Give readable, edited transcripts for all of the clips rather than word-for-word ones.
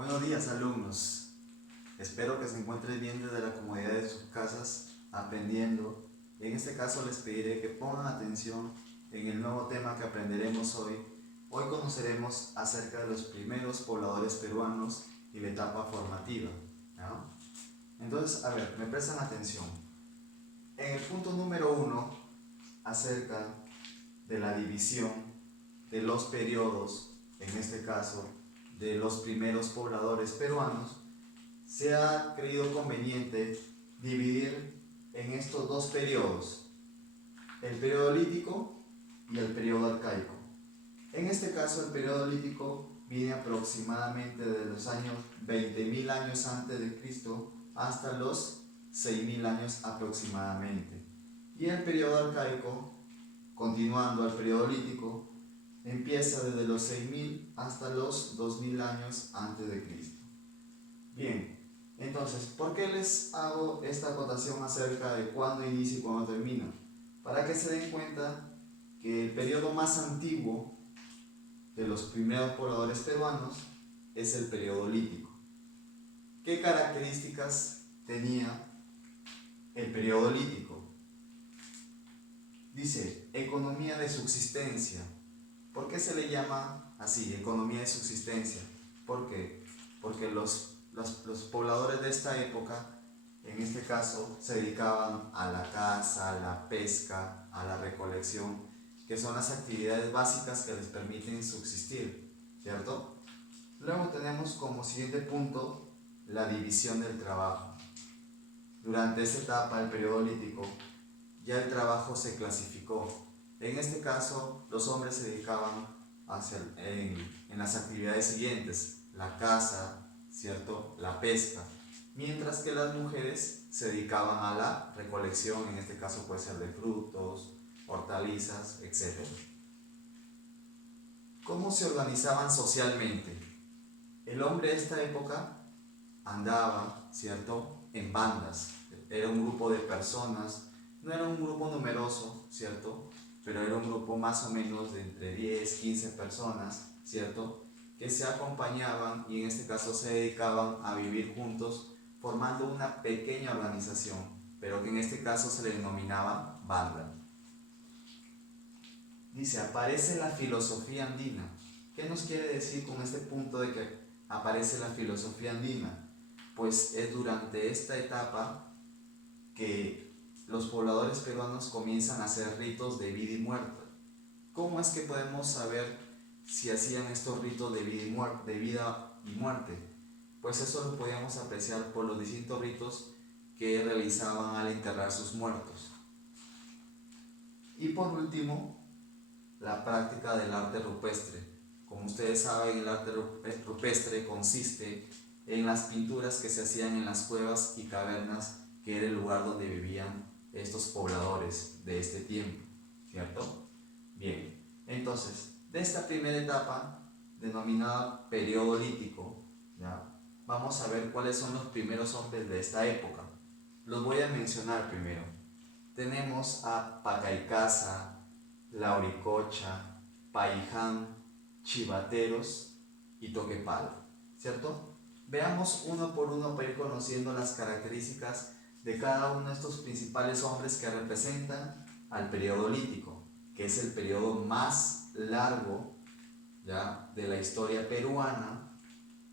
Buenos días, alumnos. Espero que se encuentren bien desde la comodidad de sus casas aprendiendo. En este caso les pediré que pongan atención en el nuevo tema que aprenderemos hoy. Hoy conoceremos acerca de los primeros pobladores peruanos y la etapa formativa, ¿no? Entonces, a ver, me prestan atención. En el punto número 1, acerca de la división de los periodos, en este caso de los primeros pobladores peruanos, se ha creído conveniente dividir en estos dos periodos, el periodo lítico y el periodo arcaico. En este caso, el periodo lítico viene aproximadamente de los años 20.000 años antes de Cristo hasta los 6.000 años aproximadamente. Y el periodo arcaico, continuando al periodo lítico, empieza desde los 6.000 hasta los 2.000 años antes de Cristo. Bien, entonces, ¿por qué les hago esta acotación acerca de cuándo inicia y cuándo termina? Para que se den cuenta que el periodo más antiguo de los primeros pobladores peruanos es el periodo lítico. ¿Qué características tenía el periodo lítico? Dice, economía de subsistencia. ¿Por qué se le llama así, economía de subsistencia? ¿Por qué? Porque los pobladores de esta época, en este caso, se dedicaban a la caza, a la pesca, a la recolección, que son las actividades básicas que les permiten subsistir, ¿cierto? Luego tenemos como siguiente punto la división del trabajo. Durante esta etapa del periodo lítico, ya el trabajo se clasificó. En este caso, los hombres se dedicaban en las actividades siguientes: la caza, ¿cierto?, la pesca, mientras que las mujeres se dedicaban a la recolección, en este caso puede ser de frutos, hortalizas, etc. ¿Cómo se organizaban socialmente? El hombre de esta época andaba, ¿cierto?, en bandas. Era un grupo de personas, no era un grupo numeroso, ¿cierto?, pero era un grupo más o menos de entre 10, 15 personas, ¿cierto?, que se acompañaban y en este caso se dedicaban a vivir juntos formando una pequeña organización, pero que en este caso se le denominaba banda. Dice, aparece la filosofía andina. ¿Qué nos quiere decir con este punto de que aparece la filosofía andina? Pues es durante esta etapa que los pobladores peruanos comienzan a hacer ritos de vida y muerte. ¿Cómo es que podemos saber si hacían estos ritos de vida y muerte? Pues eso lo podíamos apreciar por los distintos ritos que realizaban al enterrar sus muertos. Y por último, la práctica del arte rupestre. Como ustedes saben, el arte rupestre consiste en las pinturas que se hacían en las cuevas y cavernas, que era el lugar donde vivían estos pobladores de este tiempo, ¿cierto? Bien, entonces, de esta primera etapa, denominada periodo lítico, ¿ya?, vamos a ver cuáles son los primeros hombres de esta época. Los voy a mencionar primero. Tenemos a Pacaycasa, Lauricocha, Paiján, Chivateros y Toquepala, ¿cierto? Veamos uno por uno para ir conociendo las características de cada uno de estos principales hombres que representan al periodo lítico, que es el periodo más largo, ¿ya?, de la historia peruana,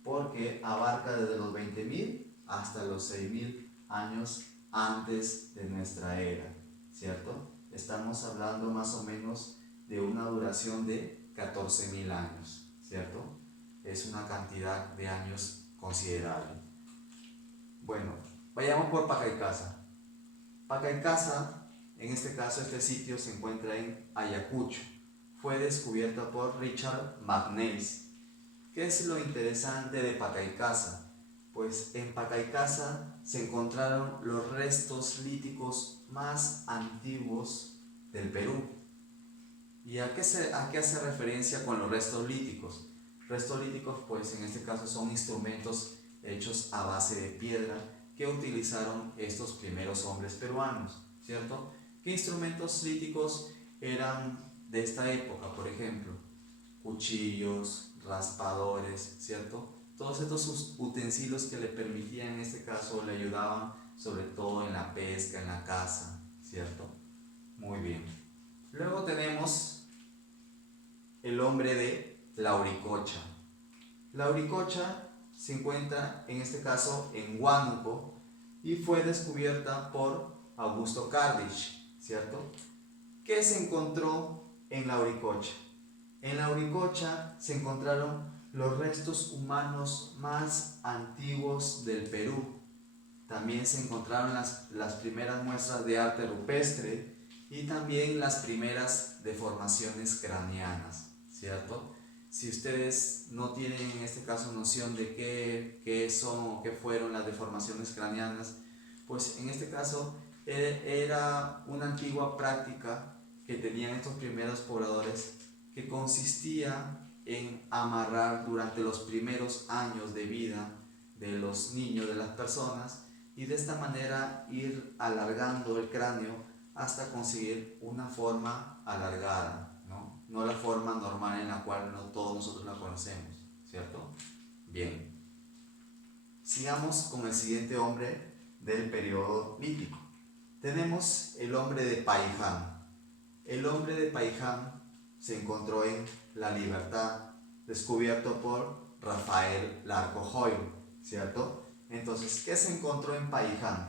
porque abarca desde los 20.000 hasta los 6.000 años antes de nuestra era, ¿cierto? Estamos hablando más o menos de una duración de 14.000 años, ¿cierto? Es una cantidad de años considerable. Bueno, vayamos por Pacaycasa. Pacaycasa, en este caso, este sitio se encuentra en Ayacucho. Fue descubierta por Richard McNeice. ¿Qué es lo interesante de Pacaycasa? Pues en Pacaycasa se encontraron los restos líticos más antiguos del Perú. ¿Y a qué hace referencia con los restos líticos? Restos líticos, pues en este caso son instrumentos hechos a base de piedra que utilizaron estos primeros hombres peruanos, ¿cierto? ¿Qué instrumentos líticos eran de esta época? Por ejemplo, cuchillos, raspadores, ¿cierto? todos estos utensilios que le permitían, en este caso, le ayudaban sobre todo en la pesca, en la caza, ¿cierto? Muy bien. Luego tenemos el hombre de Lauricocha. Lauricocha se encuentra en este caso en Huánuco y fue descubierta por Augusto Cardich, ¿cierto? ¿Qué se encontró en Lauricocha? En Lauricocha se encontraron los restos humanos más antiguos del Perú. También se encontraron las primeras muestras de arte rupestre y también las primeras deformaciones craneanas, ¿cierto? Si ustedes no tienen en este caso noción de qué son o qué fueron las deformaciones craneanas, pues en este caso era una antigua práctica que tenían estos primeros pobladores que consistía en amarrar durante los primeros años de vida de los niños, de las personas, y de esta manera ir alargando el cráneo hasta conseguir una forma alargada, no la forma normal en la cual no todos nosotros la conocemos, ¿cierto? Bien, sigamos con el siguiente hombre del periodo lítico. Tenemos el hombre de Paiján. El hombre de Paiján se encontró en La Libertad, descubierto por Rafael Larcojoy, ¿cierto? Entonces, ¿qué se encontró en Paiján?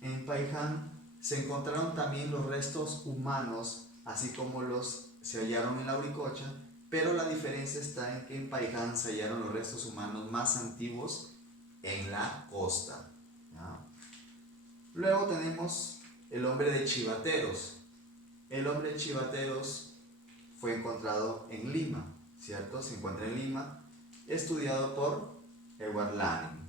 En Paiján se encontraron también los restos humanos, así como los se hallaron en Lauricocha, pero la diferencia está en que en Paiján se hallaron los restos humanos más antiguos en la costa, ¿ya? Luego tenemos el hombre de Chivateros. El hombre de Chivateros fue encontrado en Lima, ¿cierto? Se encuentra en Lima, estudiado por Edward Laning.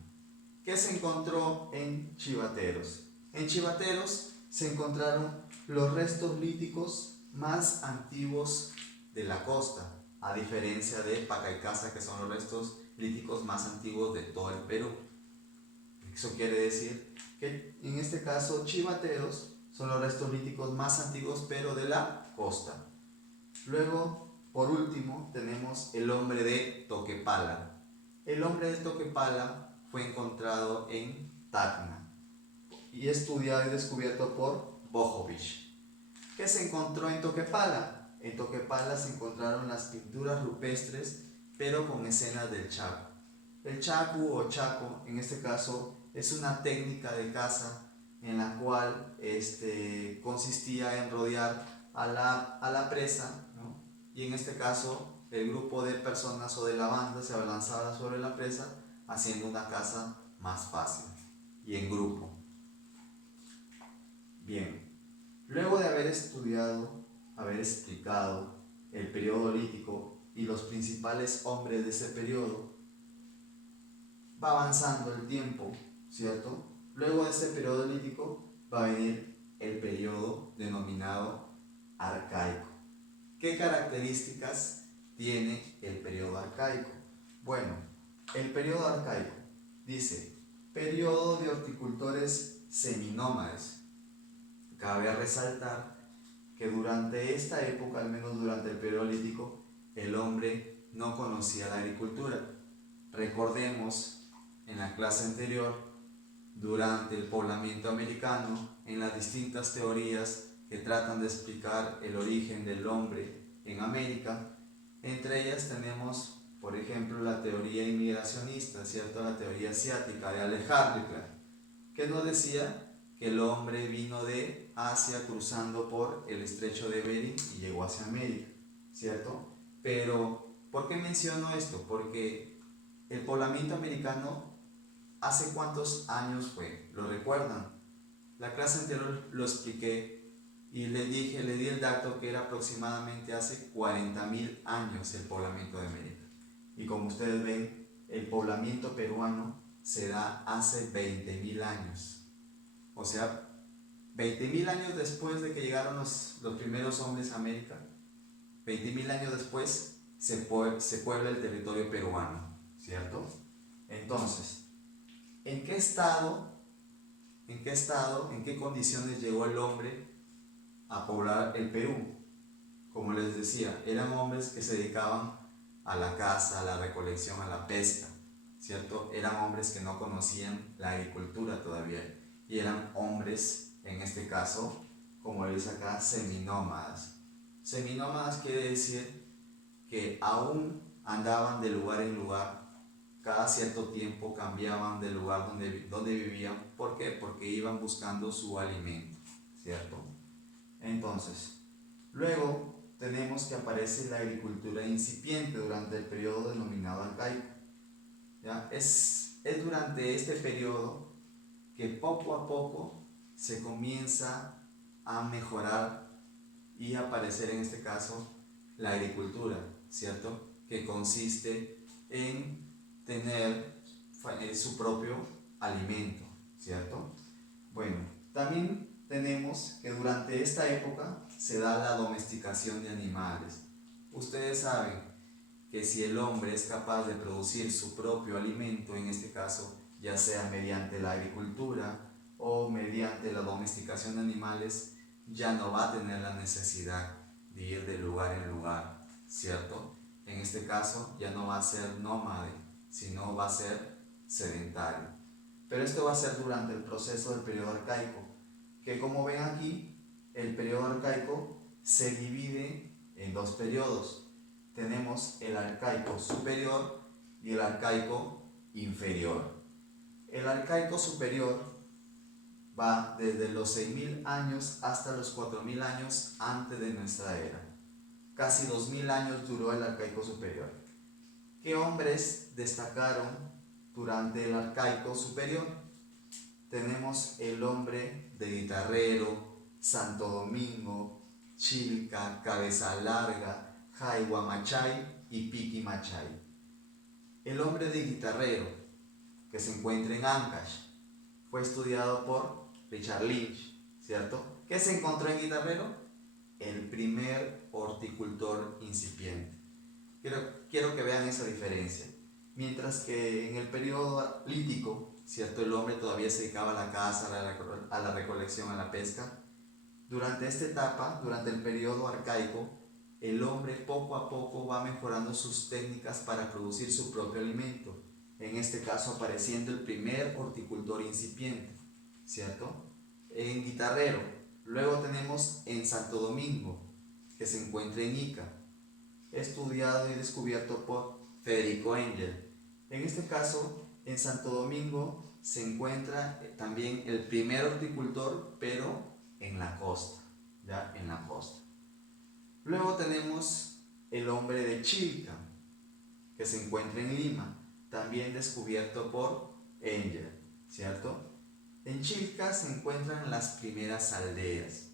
¿Qué se encontró en Chivateros? En Chivateros se encontraron los restos líticos más antiguos de la costa, a diferencia de Pacaicasa, que son los restos líticos más antiguos de todo el Perú. Eso quiere decir que en este caso Chivateros son los restos líticos más antiguos, pero de la costa. Luego, por último, tenemos el hombre de Toquepala. El hombre de Toquepala fue encontrado en Tacna y estudiado y descubierto por Bojovic. ¿Qué se encontró en Toquepala? En Toquepala se encontraron las pinturas rupestres, pero con escenas del Chaco. El Chaco o Chaco, en este caso, es una técnica de caza en la cual consistía en rodear a la presa, ¿no? Y en este caso el grupo de personas o de la banda se abalanzaba sobre la presa haciendo una caza más fácil y en grupo. Bien, luego de haber estudiado, haber explicado el periodo lítico y los principales hombres de ese periodo, va avanzando el tiempo, ¿cierto? Luego de este periodo lítico va a venir el periodo denominado arcaico. ¿Qué características tiene el periodo arcaico? Bueno, el periodo arcaico dice, periodo de horticultores seminómades. Cabe resaltar que durante esta época, al menos durante el periodo lítico, el hombre no conocía la agricultura. Recordemos en la clase anterior, durante el poblamiento americano, en las distintas teorías que tratan de explicar el origen del hombre en América, entre ellas tenemos, por ejemplo, la teoría inmigracionista, ¿cierto? La teoría asiática de Alejandro, que nos decía que el hombre vino de Asia cruzando por el estrecho de Bering y llegó hacia América, ¿cierto? Pero, ¿por qué menciono esto? Porque el poblamiento americano, ¿hace cuántos años fue? ¿Lo recuerdan? La clase anterior lo expliqué y le di el dato que era aproximadamente hace 40.000 años el poblamiento de América. Y como ustedes ven, el poblamiento peruano se da hace 20.000 años. O sea, 20.000 años después de que llegaron los primeros hombres a América, 20.000 años después se puebla el territorio peruano, ¿cierto? Entonces, ¿en qué condiciones llegó el hombre a poblar el Perú? Como les decía, eran hombres que se dedicaban a la caza, a la recolección, a la pesca, ¿cierto? Eran hombres que no conocían la agricultura todavía y eran hombres, en este caso, como dice acá, seminómadas. Seminómadas quiere decir que aún andaban de lugar en lugar, cada cierto tiempo cambiaban del lugar donde vivían. ¿Por qué? Porque iban buscando su alimento, ¿cierto? Entonces, luego tenemos que aparece la agricultura incipiente durante el periodo denominado arcaico. ¿Ya? Es durante este periodo que poco a poco se comienza a mejorar y aparecer en este caso la agricultura, ¿cierto? Que consiste en tener su propio alimento, ¿cierto? Bueno, también tenemos que durante esta época se da la domesticación de animales. Ustedes saben que si el hombre es capaz de producir su propio alimento, en este caso, ya sea mediante la agricultura o mediante la domesticación de animales, ya no va a tener la necesidad de ir de lugar en lugar, ¿cierto? En este caso ya no va a ser nómade, sino va a ser sedentario. Pero esto va a ser durante el proceso del periodo arcaico, que como ven aquí, el periodo arcaico se divide en dos periodos. Tenemos el arcaico superior y el arcaico inferior. El arcaico superior va desde los 6000 años hasta los 4000 años antes de nuestra era. Casi 2000 años duró el arcaico superior. ¿Qué hombres destacaron durante el arcaico superior? Tenemos el hombre de Guitarrero, Santo Domingo, Chilca, Cabeza Larga, Jaihuamachay y Piquimachay. El hombre de Guitarrero, que se encuentra en Ancash, fue estudiado por Richard Lynch, ¿cierto? ¿Qué se encontró en Guitarrero? El primer horticultor incipiente. Quiero que vean esa diferencia. Mientras que en el periodo lítico, ¿cierto? El hombre todavía se dedicaba a la caza, a la recolección, a la pesca. Durante esta etapa, durante el periodo arcaico, el hombre poco a poco va mejorando sus técnicas para producir su propio alimento. En este caso apareciendo el primer horticultor incipiente, ¿cierto? En Guitarrero. Luego tenemos en Santo Domingo, que se encuentra en Ica, estudiado y descubierto por Federico Engel. En este caso, en Santo Domingo se encuentra también el primer horticultor, pero en la costa, ya en la costa. Luego tenemos el hombre de Chilca, que se encuentra en Lima, también descubierto por Engel, ¿cierto? En Chilca se encuentran las primeras aldeas.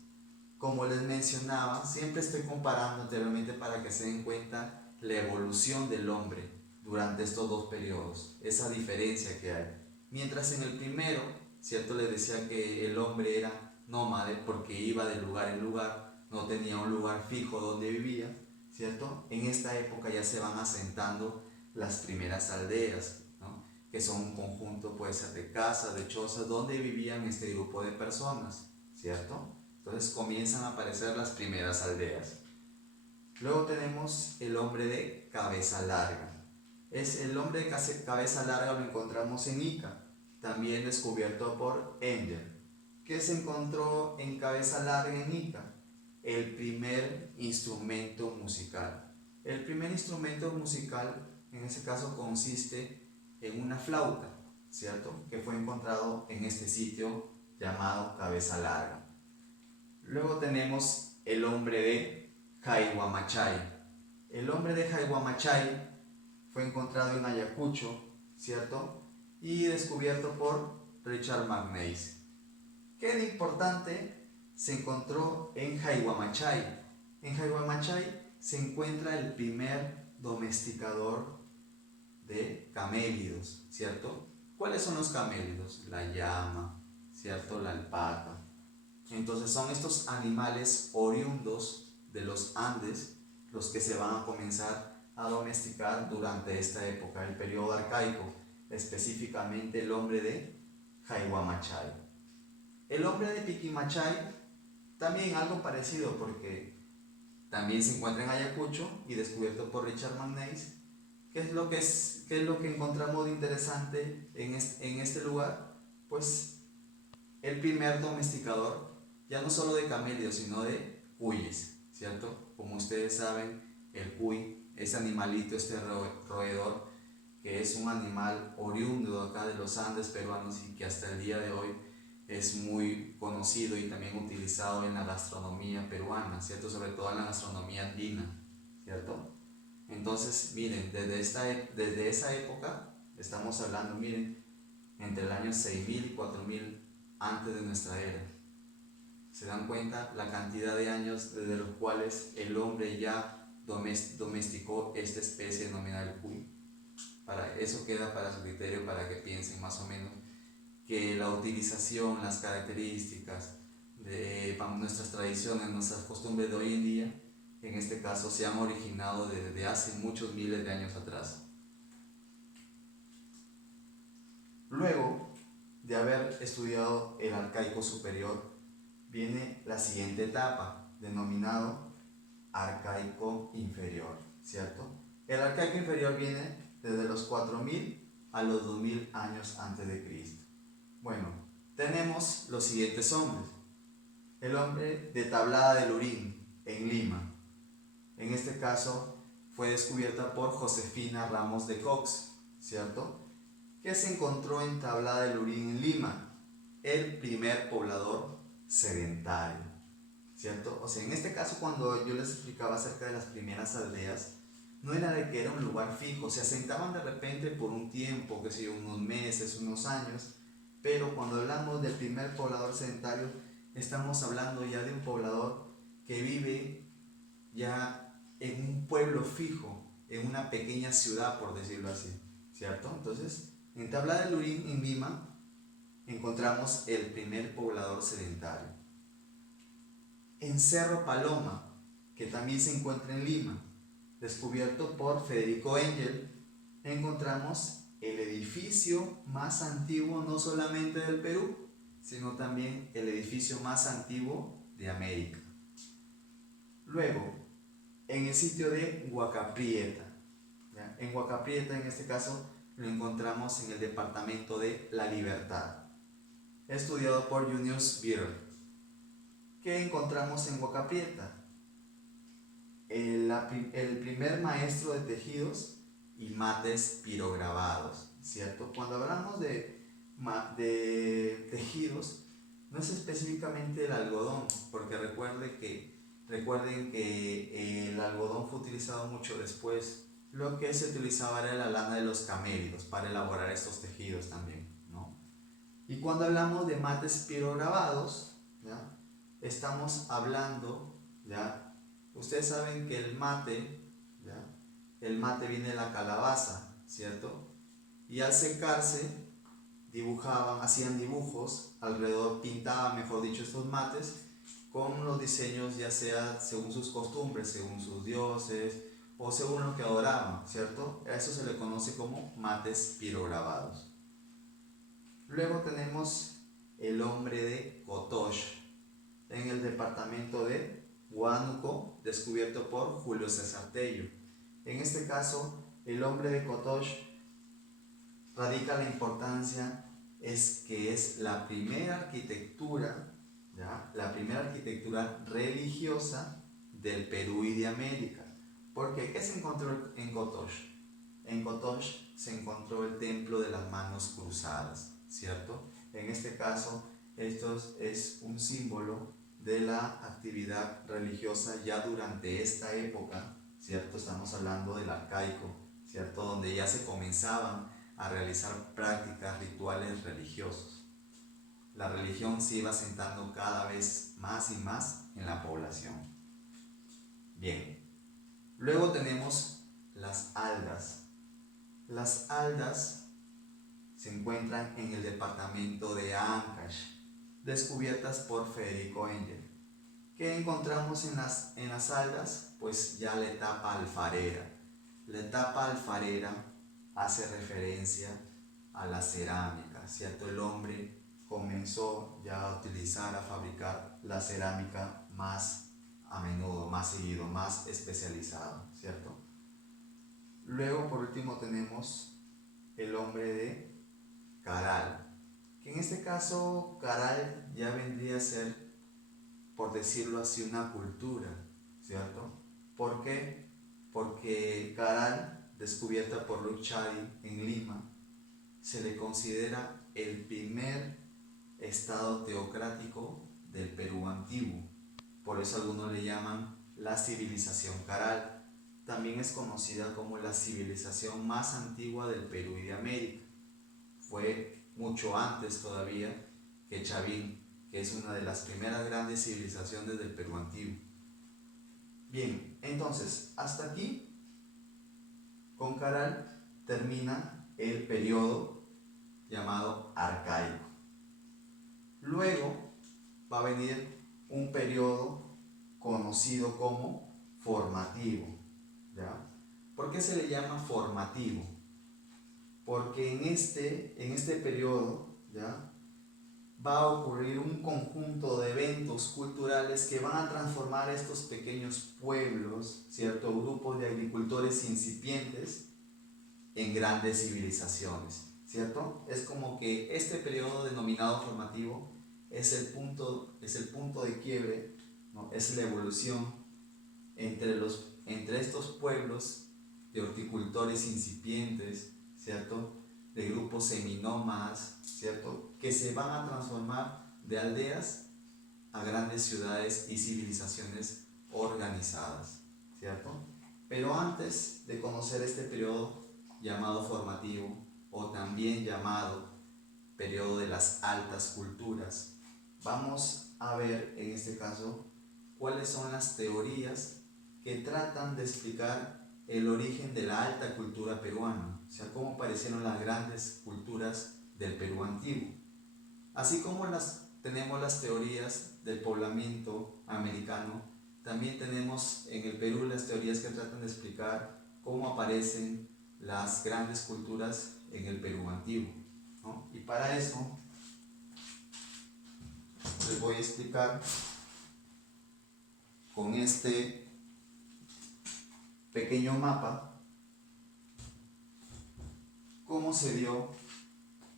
Como les mencionaba, siempre estoy comparando anteriormente para que se den cuenta la evolución del hombre durante estos dos periodos, esa diferencia que hay. Mientras en el primero, ¿cierto? Les decía que el hombre era nómade porque iba de lugar en lugar, no tenía un lugar fijo donde vivía, ¿cierto? En esta época ya se van asentando las primeras aldeas, ¿no? Que son un conjunto, puede ser de casas, de chozas, donde vivían este grupo de personas, ¿cierto? Entonces comienzan a aparecer las primeras aldeas. Luego tenemos el hombre de cabeza larga. El hombre de cabeza larga lo encontramos en Ica, también descubierto por Engel. ¿Qué se encontró en cabeza larga en Ica? El primer instrumento musical. El primer instrumento musical en ese caso consiste en una flauta, ¿cierto? Que fue encontrado en este sitio llamado Cabeza Larga. Luego tenemos el hombre de Jaihuamachay. El hombre de Jaihuamachay fue encontrado en Ayacucho, ¿cierto? Y descubierto por Richard McNeice. ¿Qué de importante se encontró en Jaihuamachay? En Jaihuamachay se encuentra el primer domesticador de camélidos, ¿cierto? ¿Cuáles son los camélidos? La llama, ¿cierto? La alpaca. Entonces son estos animales oriundos de los Andes los que se van a comenzar a domesticar durante esta época, el periodo arcaico, específicamente el hombre de Jaihuamachay. El hombre de Piquimachay, también algo parecido porque también se encuentra en Ayacucho y descubierto por Richard McNeice, ¿Qué es lo que encontramos de interesante en este lugar? Pues el primer domesticador, ya no solo de camellos, sino de cuyes, ¿cierto? Como ustedes saben, el cuy, ese animalito, este roedor, que es un animal oriundo acá de los Andes peruanos y que hasta el día de hoy es muy conocido y también utilizado en la gastronomía peruana, ¿cierto? Sobre todo en la gastronomía andina, ¿cierto? Entonces, miren, desde esa época, estamos hablando, miren, entre el año 6000 y 4000 antes de nuestra era. ¿Se dan cuenta la cantidad de años desde los cuales el hombre ya domesticó esta especie denominada el cuy? Para eso queda para su criterio, para que piensen más o menos que la utilización, las características de nuestras tradiciones, nuestras costumbres de hoy en día, en este caso se han originado desde hace muchos miles de años atrás. Luego de haber estudiado el arcaico superior, viene la siguiente etapa, denominado arcaico inferior, ¿cierto? El arcaico inferior viene desde los 4000 a los 2000 años antes de Cristo. Bueno, tenemos los siguientes hombres. El hombre de Tablada del Urín, en Lima. En este caso fue descubierta por Josefina Ramos de Cox, ¿cierto? Que se encontró en Tablada del Urín, en Lima, el primer poblador sedentario, ¿cierto? O sea, en este caso, cuando yo les explicaba acerca de las primeras aldeas, no era de que era un lugar fijo, se asentaban de repente por un tiempo, que sé yo, unos meses, unos años, pero cuando hablamos del primer poblador sedentario, estamos hablando ya de un poblador que vive ya en un pueblo fijo, en una pequeña ciudad, por decirlo así, ¿cierto? Entonces, en Tablada del Urín, en Lima, encontramos el primer poblador sedentario. En Cerro Paloma, que también se encuentra en Lima, descubierto por Federico Engel, encontramos el edificio más antiguo no solamente del Perú, sino también el edificio más antiguo de América. Luego, en el sitio de Huacaprieta, ¿ya? En Huacaprieta, en este caso, lo encontramos en el departamento de La Libertad, estudiado por Junius Bird. ¿Qué encontramos en Huacaprieta? El primer maestro de tejidos y mates pirograbados, ¿cierto? Cuando hablamos de tejidos, no es específicamente el algodón, porque recuerden que el algodón fue utilizado mucho después. Lo que se utilizaba era la lana de los camélidos para elaborar estos tejidos también, ¿no? Y cuando hablamos de mates pirograbados, ¿ya? Estamos hablando, ¿ya? Ustedes saben que el mate, ¿ya? El mate viene de la calabaza, ¿cierto? Y al secarse, hacían dibujos alrededor, pintaban, mejor dicho, estos mates con los diseños, ya sea según sus costumbres, según sus dioses o según lo que adoraban, ¿cierto? A eso se le conoce como mates pirograbados. Luego tenemos el hombre de Cotox, en el departamento de Huánuco, descubierto por Julio César Tello. En este caso, el hombre de Cotox radica la importancia, es que es la primera arquitectura, ¿ya? La primera arquitectura religiosa del Perú y de América. Porque ¿qué se encontró en Cotox? En Cotox se encontró el templo de las manos cruzadas, ¿cierto? En este caso, esto es un símbolo de la actividad religiosa ya durante esta época, ¿cierto? Estamos hablando del arcaico, ¿cierto? Donde ya se comenzaban a realizar prácticas, rituales religiosos. La religión se iba asentando cada vez más y más en la población. Bien, luego tenemos las aldas. Las aldas se encuentran en el departamento de Ancash, descubiertas por Federico Engel. ¿Qué encontramos en las aldas? Pues ya la etapa alfarera. La etapa alfarera hace referencia a la cerámica, ¿cierto? El hombre comenzó ya a utilizar, a fabricar la cerámica más a menudo, más seguido, más especializado, ¿cierto? Luego, por último, tenemos el hombre de Caral, que en este caso Caral ya vendría a ser, por decirlo así, una cultura, ¿cierto? ¿Por qué? Porque Caral, descubierta por Luc Chadi en Lima, se le considera el primer estado teocrático del Perú antiguo. Por eso algunos le llaman la civilización Caral. También es conocida como la civilización más antigua del Perú y de América. Fue mucho antes todavía que Chavín, que es una de las primeras grandes civilizaciones del Perú antiguo. Bien, entonces, hasta aquí, con Caral, termina el periodo llamado arcaico. Luego va a venir un periodo conocido como formativo, ¿ya? ¿Por qué se le llama formativo? Porque en este periodo, ¿ya?, va a ocurrir un conjunto de eventos culturales que van a transformar estos pequeños pueblos, ¿cierto?, grupos de agricultores incipientes, en grandes civilizaciones, ¿cierto? Es como que este periodo denominado formativo es el punto de quiebre, ¿no? Es la evolución entre estos pueblos de horticultores incipientes, ¿cierto?, de grupos seminómadas, ¿cierto?, que se van a transformar de aldeas a grandes ciudades y civilizaciones organizadas, ¿cierto? Pero antes de conocer este periodo llamado formativo, o también llamado periodo de las altas culturas, vamos a ver en este caso cuáles son las teorías que tratan de explicar el origen de la alta cultura peruana, o sea, cómo aparecieron las grandes culturas del Perú antiguo. Así como tenemos las teorías del poblamiento americano, también tenemos en el Perú las teorías que tratan de explicar cómo aparecen las grandes culturas en el Perú antiguo, ¿no? Y para eso les voy a explicar con este pequeño mapa cómo se dio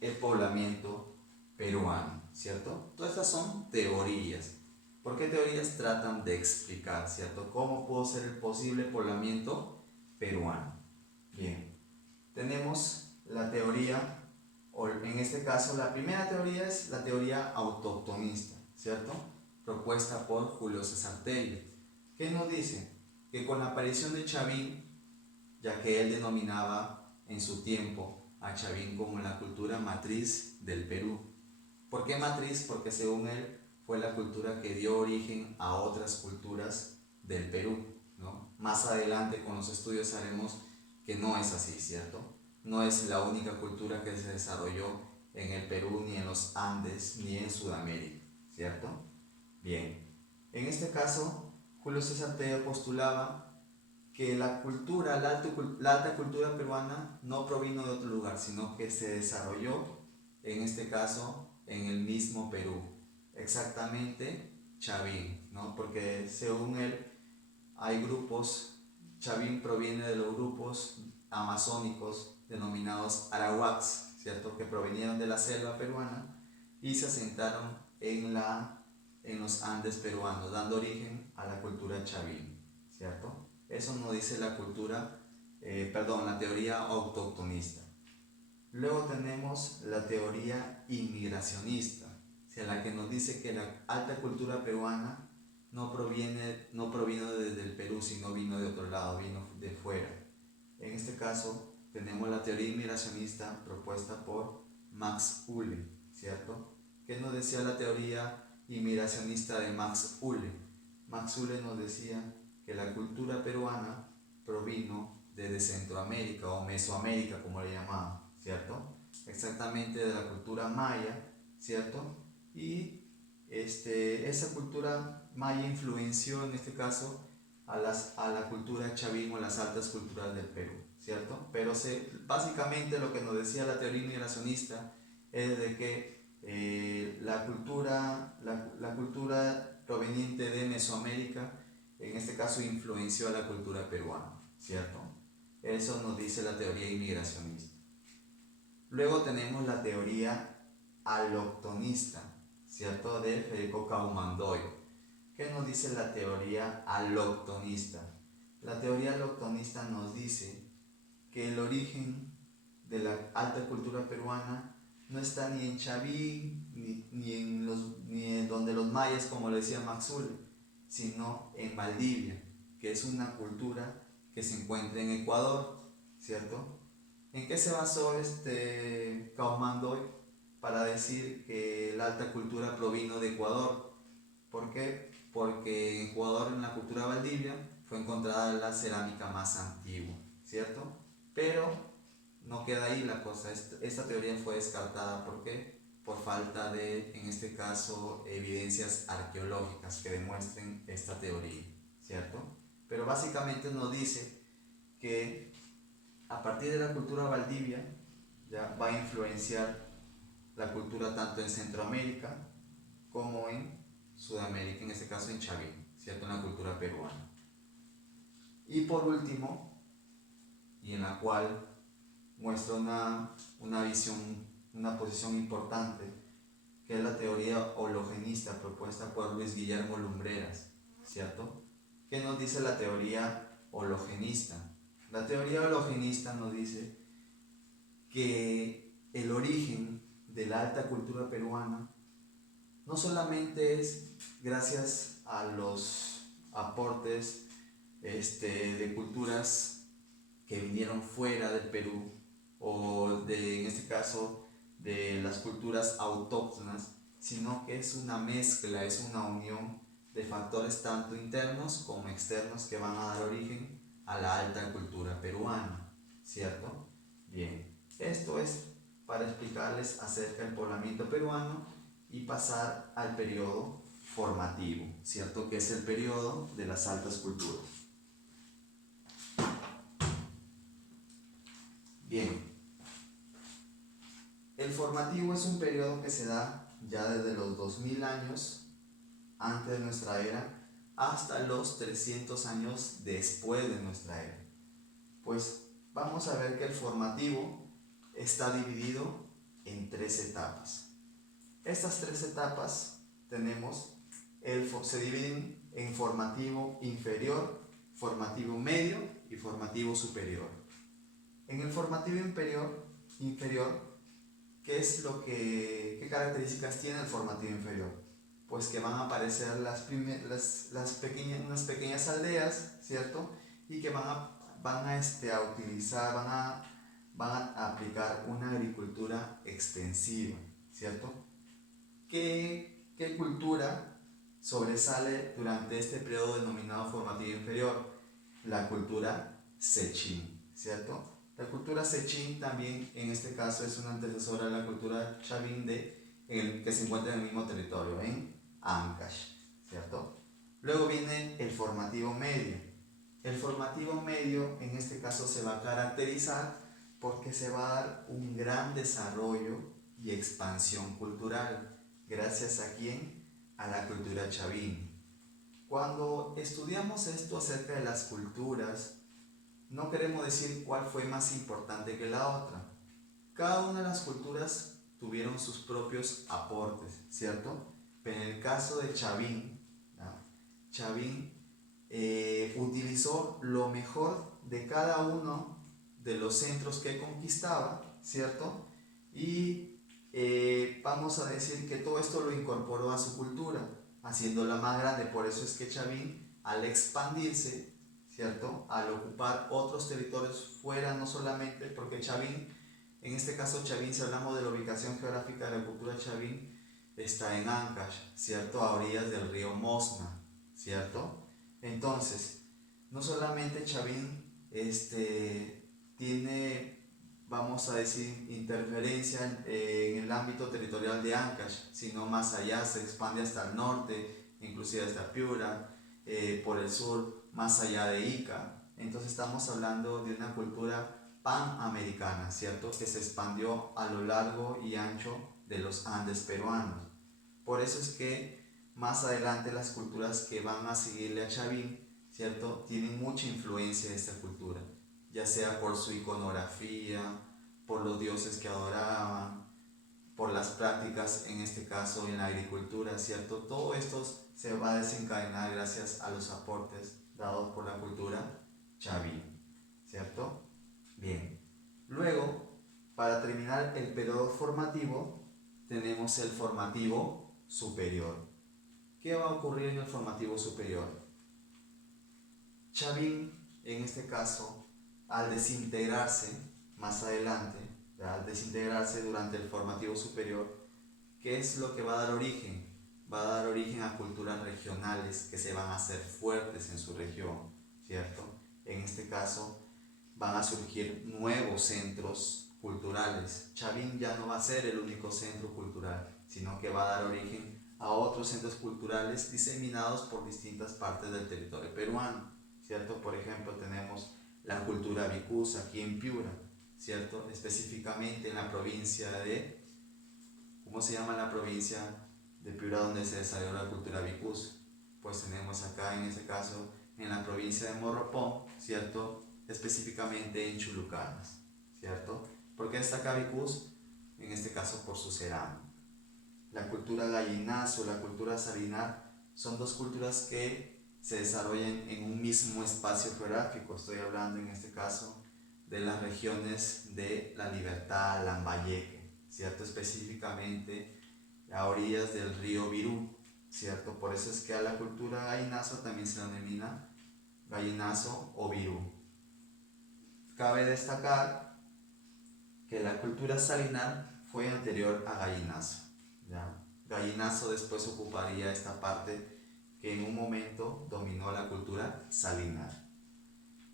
el poblamiento peruano, ¿cierto? Todas estas son teorías. ¿Por qué teorías tratan de explicar, ¿cierto?, cómo pudo ser el posible poblamiento peruano? Bien, tenemos la teoría, o en este caso la primera teoría es la teoría autoctonista, ¿cierto?, propuesta por Julio César Tello, que nos dice que con la aparición de Chavín, ya que él denominaba en su tiempo a Chavín como la cultura matriz del Perú. ¿Por qué matriz? Porque según él fue la cultura que dio origen a otras culturas del Perú, ¿no? Más adelante con los estudios sabemos que no es así, ¿cierto? No es la única cultura que se desarrolló en el Perú, ni en los Andes, ni en Sudamérica, ¿cierto? Bien, en este caso, Julio César Tello postulaba que la alta cultura peruana no provino de otro lugar, sino que se desarrolló, en este caso, en el mismo Perú. Exactamente, Chavín, ¿no? Porque según él, hay grupos, Chavín proviene de los grupos amazónicos denominados arawaks, ¿cierto?, que provenían de la selva peruana y se asentaron en los Andes peruanos, dando origen a la cultura Chavín, ¿cierto? Eso nos dice la teoría autóctonista. Luego tenemos la teoría inmigracionista, o sea, la que nos dice que la alta cultura peruana no provino desde el Perú, sino vino de otro lado, vino de fuera. En este caso tenemos la teoría inmigracionista propuesta por Max Uhle, ¿cierto? ¿Qué nos decía la teoría inmigracionista de Max Uhle? Max Uhle nos decía que la cultura peruana provino desde Centroamérica o Mesoamérica, como le llamaban, ¿cierto? Exactamente de la cultura maya, ¿cierto? Y esa cultura maya influenció en este caso a la cultura chavín o las altas culturas del Perú, ¿cierto? Pero básicamente lo que nos decía la teoría migracionista es de que la cultura proveniente de Mesoamérica, en este caso, influenció a la cultura peruana, ¿cierto? Eso nos dice la teoría inmigracionista. Luego tenemos la teoría aloctonista, ¿cierto? De Federico Kaumandoy. ¿Qué nos dice la teoría aloctonista? La teoría aloctonista nos dice que el origen de la alta cultura peruana no está ni en Chavín, ni en donde los mayas, como lo decía Maxule, sino en Valdivia, que es una cultura que se encuentra en Ecuador, ¿cierto? ¿En qué se basó Kaumandoy para decir que la alta cultura provino de Ecuador? ¿Por qué? Porque en Ecuador, en la cultura Valdivia, fue encontrada la cerámica más antigua, ¿cierto? Pero no queda ahí la cosa. Esta teoría fue descartada. ¿Por qué? Por falta de, en este caso, evidencias arqueológicas que demuestren esta teoría, ¿cierto? Pero básicamente nos dice que a partir de la cultura Valdivia ya va a influenciar la cultura tanto en Centroamérica como en Sudamérica, en este caso en Chavín, ¿cierto? En la cultura peruana. Y por último, y en la cual muestra una visión, una posición importante, que es la teoría hologenista propuesta por Luis Guillermo Lumbreras, ¿cierto? ¿Qué nos dice la teoría hologenista? La teoría hologenista nos dice que el origen de la alta cultura peruana no solamente es gracias a los aportes de culturas que vinieron fuera del Perú o en este caso de las culturas autóctonas, sino que es una mezcla, es una unión de factores tanto internos como externos que van a dar origen a la alta cultura peruana, ¿cierto? Bien, esto es para explicarles acerca del poblamiento peruano y pasar al periodo formativo, ¿cierto? Que es el periodo de las altas culturas. Bien, el formativo es un periodo que se da ya desde los 2000 años antes de nuestra era hasta los 300 años después de nuestra era. Pues vamos a ver que el formativo está dividido en 3 etapas. Estas 3 etapas se dividen en formativo inferior, formativo medio y formativo superior. En el formativo inferior, ¿qué características tiene el formativo inferior? Pues que van a aparecer unas pequeñas aldeas, ¿cierto? Y que van a utilizar, van a aplicar una agricultura extensiva, ¿cierto? ¿Qué cultura sobresale durante este periodo denominado formativo inferior? La cultura Sechín, ¿cierto? La cultura Sechín también, en este caso, es una antecesora de la cultura Chavín que se encuentra en el mismo territorio, en Ancash, ¿cierto? Luego viene el formativo medio. El formativo medio, en este caso, se va a caracterizar porque se va a dar un gran desarrollo y expansión cultural. ¿Gracias a quién? A la cultura Chavín. Cuando estudiamos esto acerca de las culturas, no queremos decir cuál fue más importante que la otra. Cada una de las culturas tuvieron sus propios aportes, ¿cierto? Pero en el caso de Chavín, ¿no? Chavín utilizó lo mejor de cada uno de los centros que conquistaba, ¿cierto? Y vamos a decir que todo esto lo incorporó a su cultura, haciéndola más grande. Por eso es que Chavín, al expandirse, ¿cierto? Al ocupar otros territorios fuera, no solamente porque Chavín, en este caso Chavín, si hablamos de la ubicación geográfica de la cultura Chavín, está en Ancash, ¿cierto? A orillas del río Mosna, ¿cierto? Entonces, no solamente Chavín tiene, vamos a decir, interferencia en el ámbito territorial de Ancash, sino más allá, se expande hasta el norte, inclusive hasta Piura, por el sur, más allá de Ica. Entonces estamos hablando de una cultura panamericana, ¿cierto? Que se expandió a lo largo y ancho de los Andes peruanos. Por eso es que más adelante las culturas que van a seguirle a Chavín, ¿cierto? Tienen mucha influencia de esta cultura. ya sea por su iconografía, por los dioses que adoraban, por las prácticas, en este caso en la agricultura, ¿cierto? Todo esto se va a desencadenar gracias a los aportes dados por la cultura chavín, ¿cierto? Bien. Luego, para terminar el periodo formativo, tenemos el formativo superior. ¿Qué va a ocurrir en el formativo superior? Chavín, en este caso, al desintegrarse más adelante, al desintegrarse durante el formativo superior, ¿qué es lo que va a dar origen? Va a dar origen a culturas regionales que se van a hacer fuertes en su región, ¿cierto? En este caso, van a surgir nuevos centros culturales. Chavín ya no va a ser el único centro cultural, sino que va a dar origen a otros centros culturales diseminados por distintas partes del territorio peruano, ¿cierto? Por ejemplo, tenemos la cultura vicus aquí en Piura, ¿cierto? Específicamente en la provincia de, ¿cómo se llama la provincia de Piura donde se desarrolló la cultura vicus? Pues tenemos acá en este caso en la provincia de Morropón, ¿cierto? Específicamente en Chulucanas, ¿cierto? ¿Por qué destaca vicus? En este caso por su cerámica. La cultura gallinazo, la cultura salinar, son dos culturas que se desarrollan en un mismo espacio geográfico. Estoy hablando en este caso de las regiones de La Libertad, Lambayeque, ¿cierto? Específicamente a orillas del río Virú, ¿cierto? Por eso es que a la cultura gallinazo también se denomina gallinazo o virú. Cabe destacar que la cultura salinar fue anterior a gallinazo, ¿ya? Gallinazo después ocuparía esta parte que en un momento dominó la cultura salinar.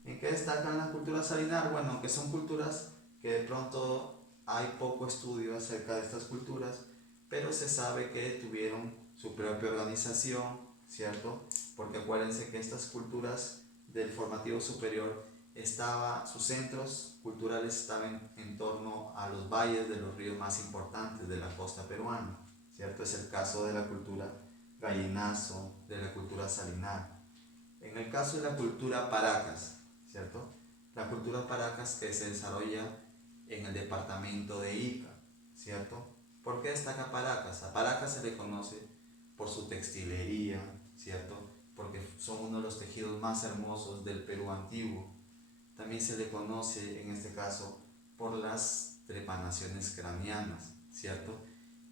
¿En qué destacan la cultura salinar? Bueno, que son culturas que de pronto hay poco estudio acerca de estas culturas, pero se sabe que tuvieron su propia organización, ¿cierto? Porque acuérdense que estas culturas del formativo superior sus centros culturales estaban en torno a los valles de los ríos más importantes de la costa peruana, ¿cierto? Es el caso de la cultura gallinazo, de la cultura salinar. En el caso de la cultura Paracas, ¿cierto? La cultura Paracas que se desarrolla en el departamento de Ica, ¿cierto? ¿Por qué destaca Paracas? A Paracas se le conoce por su textilería, ¿cierto? Porque son uno de los tejidos más hermosos del Perú antiguo. También se le conoce, en este caso, por las trepanaciones craneanas, ¿cierto?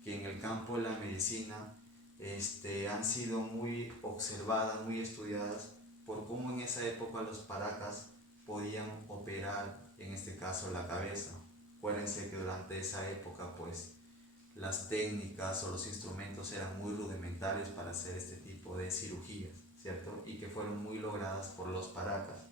Que en el campo de la medicina han sido muy observadas, muy estudiadas, por cómo en esa época los paracas podían operar, en este caso, la cabeza. Acuérdense que durante esa época, pues, las técnicas o los instrumentos eran muy rudimentarios para hacer este tipo de cirugías, ¿cierto? Y que fueron muy logradas por los paracas.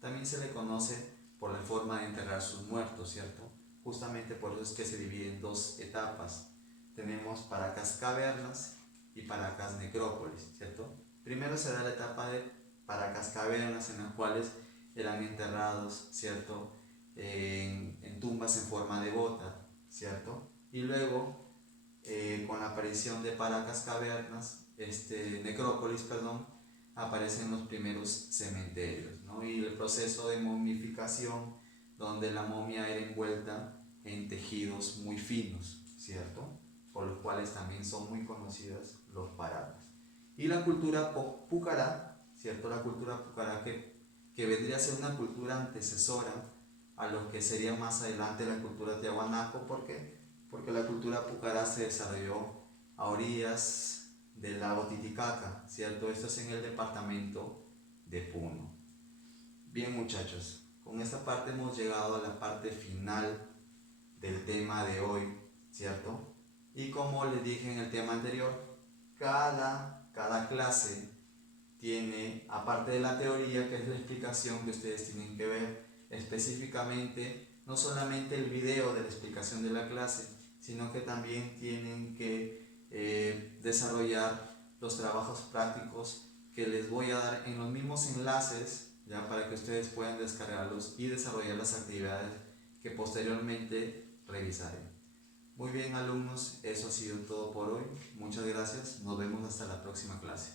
También se le conoce por la forma de enterrar sus muertos, ¿cierto? Justamente por eso es que se divide en dos etapas. Tenemos Paracas cavernas y Paracas necrópolis, ¿cierto? Primero se da la etapa de Paracas cavernas, en las cuales eran enterrados, ¿cierto? En tumbas en forma de bota, ¿cierto? Y luego, con la aparición de Paracas cavernas, necrópolis, perdón, aparecen los primeros cementerios, ¿no? Y el proceso de momificación, donde la momia era envuelta en tejidos muy finos, ¿cierto? Por los cuales también son muy conocidas los paracas. Y la cultura pucará, ¿cierto? La cultura pucará que vendría a ser una cultura antecesora a lo que sería más adelante la cultura tiahuanaco. ¿Por qué? Porque la cultura pucará se desarrolló a orillas del lago Titicaca, ¿cierto? Esto es en el departamento de Puno. Bien, muchachos, con esta parte hemos llegado a la parte final del tema de hoy, ¿cierto? Y como les dije en el tema anterior, cada clase tiene, aparte de la teoría, que es la explicación que ustedes tienen que ver específicamente, no solamente el video de la explicación de la clase, sino que también tienen que desarrollar los trabajos prácticos que les voy a dar en los mismos enlaces, ya para que ustedes puedan descargarlos y desarrollar las actividades que posteriormente revisaré. Muy bien, alumnos, eso ha sido todo por hoy. Muchas gracias, nos vemos hasta la próxima clase.